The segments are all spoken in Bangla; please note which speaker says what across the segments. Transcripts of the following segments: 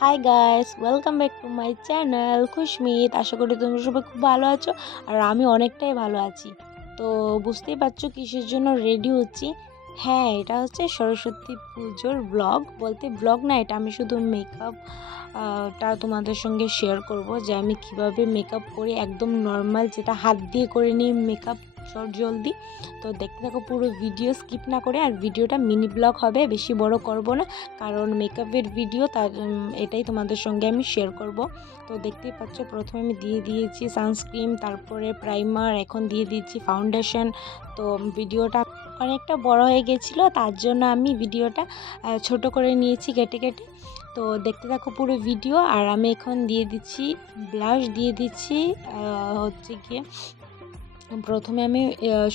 Speaker 1: Hi guys welcome back to my channel Khushmit আশা করি তোমরা সবাই খুব ভালো আছো আর আমি অনেকটাই ভালো আছি। তো বুঝতেই পারছ কিসের জন্য রেডি হচ্ছি? হ্যাঁ এটা হচ্ছে সরস্বতী পুজোর ব্লগ বলতে ব্লগ না, এটা আমি শুধু মেকআপ টা তোমাদের সঙ্গে শেয়ার করব যে আমি কীভাবে মেকআপ করি, একদম নর্মাল যেটা হাত দিয়ে করে নিই মেকআপ শর্ট জলদি। তো দেখতে থাকো পুরো ভিডিও স্কিপ না করে, আর ভিডিওটা মিনি ব্লগ হবে, বেশি বড় করব না। কারণ মেকআপের ভিডিও তার এটাই তোমাদের সঙ্গে আমি শেয়ার করব। তো দেখতেই পাচ্ছ, প্রথমে আমি দিয়ে দিয়েছি সানস্ক্রিন তারপরে প্রাইমার এখন দিয়ে দিচ্ছি ফাউন্ডেশন তো ভিডিওটা অনেকটা বড় হয়ে গেছিল, তার জন্য আমি ভিডিওটা ছোট করে নিয়েছি কেটে কেটে। তো দেখতে থাকো পুরো ভিডিও আর আমি এখন দিয়ে দিচ্ছি ব্লাশ দিয়ে দিচ্ছি হচ্ছে গিয়ে প্রথমে আমি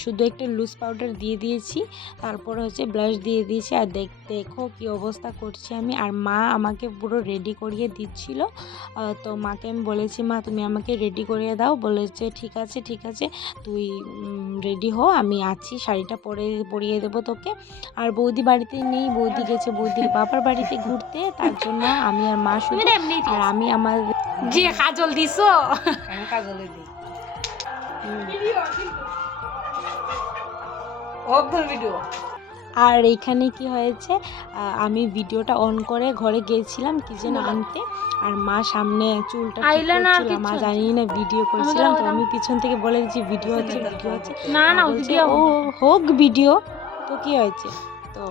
Speaker 1: শুধু একটা লুজ পাউডার দিয়ে দিয়েছি তারপরে হচ্ছে ব্লাশ দিয়ে দিয়েছি। আর দেখ দেখো কি অবস্থা করছি আমি। আর মা আমাকে পুরো রেডি করিয়ে দিচ্ছিল। তো মাকে আমি বলেছি মা তুমি আমাকে রেডি করিয়ে দাও। বলেছে ঠিক আছে ঠিক আছে তুই রেডি হো আমি আছি শাড়িটা পরে পরিয়ে দেবো তোকে। আর বৌদি বাড়িতে নেই বৌদি গেছে বৌদির বাবার বাড়িতে ঘুরতে তার জন্য আমি আর মা শুধু আর আমি আমার
Speaker 2: যে কাজল দিছো।
Speaker 3: আমি কাজলে দিই। ভিডিও
Speaker 1: আর এইখানে কি হয়েছে আহ, আমি ভিডিওটা অন করে ঘরে গিয়েছিলাম কি যেন আনতে আর মা সামনে চুলটা। মা? জানি না। ভিডিও করছিলাম তো আমি পিছন থেকে বলে দিচ্ছি ভিডিও হচ্ছে ভিডিও হচ্ছে।
Speaker 2: না না
Speaker 1: ও হোক ভিডিও তো কি হয়েছে? তো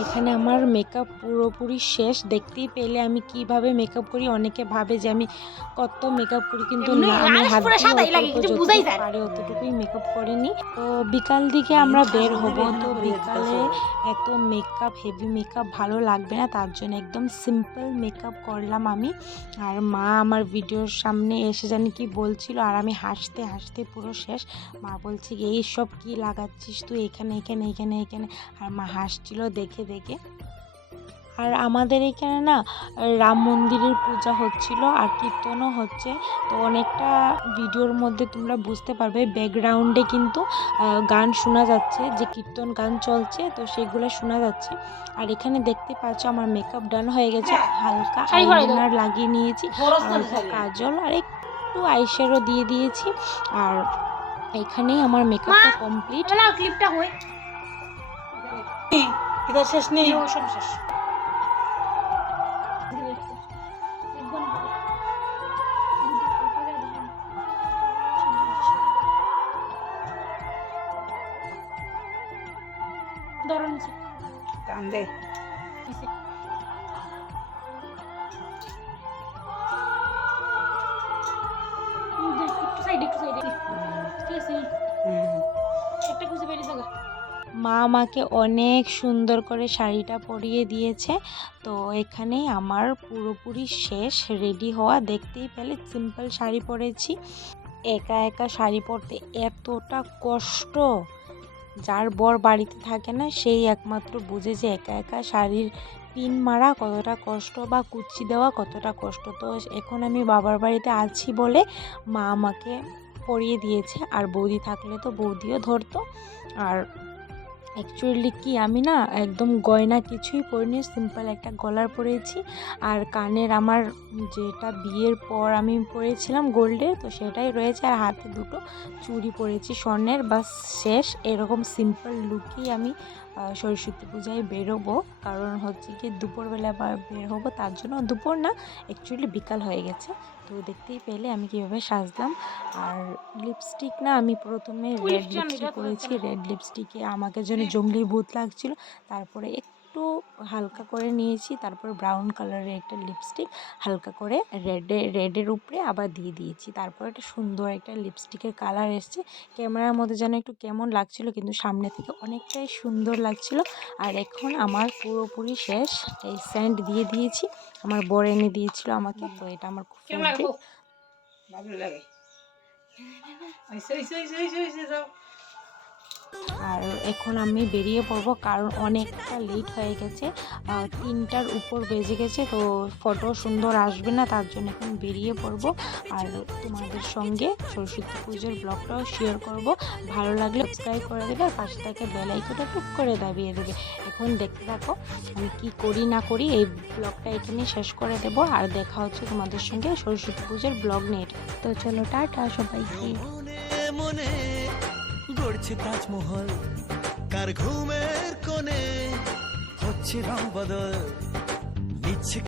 Speaker 1: এখানে আমার মেকআপ পুরোপুরি শেষ। দেখতেই পেলে আমি কীভাবে মেকআপ করি। অনেকে ভাবে যে আমি কত মেকআপ করি কিন্তু না আমি হাত
Speaker 2: পুরো।
Speaker 1: অতটুকুই মেকআপ করিনি। তো বিকাল দিকে আমরা বের হব। তো বিকালে এত মেকআপ হেভি মেকআপ ভালো লাগবে না। তার জন্য একদম সিম্পল মেকআপ করলাম আমি। আর মা আমার ভিডিওর সামনে এসে জানি কি বলছিল আর আমি হাসতে হাসতে পুরো শেষ। মা বলছে এই সব কি লাগাচ্ছিস তুই? এখানে এখানে এখানে এখানে। আর মা হাসছিল দেখে দেখে। আর আমাদের এখানে না রাম মন্দিরের পূজা হচ্ছিল আর কীর্তনও হচ্ছে। তো অনেকটা ভিডিওর মধ্যে তোমরা বুঝতে পারবে ব্যাকগ্রাউন্ডে কিন্তু গান শোনা যাচ্ছে যে কীর্তন গান চলছে তো সেগুলো শোনা যাচ্ছে। আর এখানে দেখতে পাচ্ছ আমার মেকআপ ডান হয়ে গেছে হালকা। আইলাইনার লাগিয়ে নিয়েছি হালকা কাজল আর একটু আইশ্যাডো দিয়ে দিয়েছি আর এখানেই আমার মেকআপটা কমপ্লিট
Speaker 2: ক্লিপটা হই
Speaker 3: এটা শেষ নেই।
Speaker 2: সব শেষ।
Speaker 3: টান দে,
Speaker 2: একটু সাইডে একটু সাইডে ঠিক আছে।
Speaker 3: হুম।
Speaker 1: মা আমাকে অনেক সুন্দর করে শাড়িটা পরিয়ে দিয়েছে। তো এখানেই আমার পুরোপুরি শেষ রেডি হওয়া। দেখতেই পেলে সিম্পল শাড়ি পরেছি। একা একা শাড়ি পরতে এতটা কষ্ট, যার বর বাড়িতে থাকে না, সেই একমাত্র বুঝে যে একা একা শাড়ির পিন মারা কতটা কষ্ট বা কুচি দেওয়া কতটা কষ্ট। তো এখন আমি বাবার বাড়িতে আছি বলে মা আমাকে পরিয়ে দিয়েছে। আর বৌদি থাকলে তো বৌদিও ধরতো। আর অ্যাকচুয়ালি কি, আমি না একদম গয়না কিছুই পরিনি সিম্পল একটা গলার পরেছি। আর কানের আমার যেটা বিয়ের পর আমি পরেছিলাম গোল্ডের তো সেটাই রয়েছে। আর হাতে দুটো চুড়ি পরেছি স্বর্ণের, বাস শেষ। এরকম সিম্পল লুকেই আমি সরস্বতী পূজায় বেরোবো। কারণ হচ্ছে কি, দুপুরবেলা বা, বের হব, তার জন্য দুপুর না অ্যাকচুয়ালি বিকাল হয়ে গেছে। তো দেখতেই পেলে আমি কীভাবে সাজলাম। আর লিপস্টিক না আমি প্রথমে রেড লিপস্টিক করেছি। রেড লিপস্টিকে আমাকে যেন জঙ্গলি ভূত লাগছিল তারপরে একটু হালকা করে নিয়েছি তারপর ব্রাউন কালারের একটা লিপস্টিক হালকা করে রেডে রেডের উপরে আবার দিয়ে দিয়েছি। তারপর একটা সুন্দর একটা লিপস্টিকের কালার এসছে। ক্যামেরার মধ্যে যেন একটু কেমন লাগছিল কিন্তু সামনে থেকে অনেকটাই সুন্দর লাগছিল। আর এখন আমার পুরোপুরি শেষ এই স্যান্ড দিয়ে দিয়েছি। আমার বর এনে দিয়েছিল আমাকে তো এটা আমার খুব
Speaker 3: ভালো লাগে।
Speaker 1: আর এখন আমি বেরিয়ে পড়ব কারণ অনেকটা লেট হয়ে গেছে। তিনটার উপর বেজে গেছে, তো ফটো সুন্দর আসবে না, তার জন্য এখন বেরিয়ে পড়ব। আর তোমাদের সঙ্গে সরস্বতী পুজোর ব্লগটাও শেয়ার করব। ভালো লাগলে সাবস্ক্রাইব করে দেবে, আর পাশে থেকে বেল আইকনটা টুক করে দাবিয়ে দেবে। এখন দেখতে থাকো, আমি কি করি না করি, এই ব্লগটা এখানে শেষ করে দেব। আর দেখা হচ্ছে তোমাদের সঙ্গে সরস্বতী পুজোর ব্লগ নিয়ে। তো চলো, টাটা সবাইকে।
Speaker 4: গড়ছে তাজমহল। কার ঘুমের কোণে হচ্ছে রং বদল। নিচ্ছে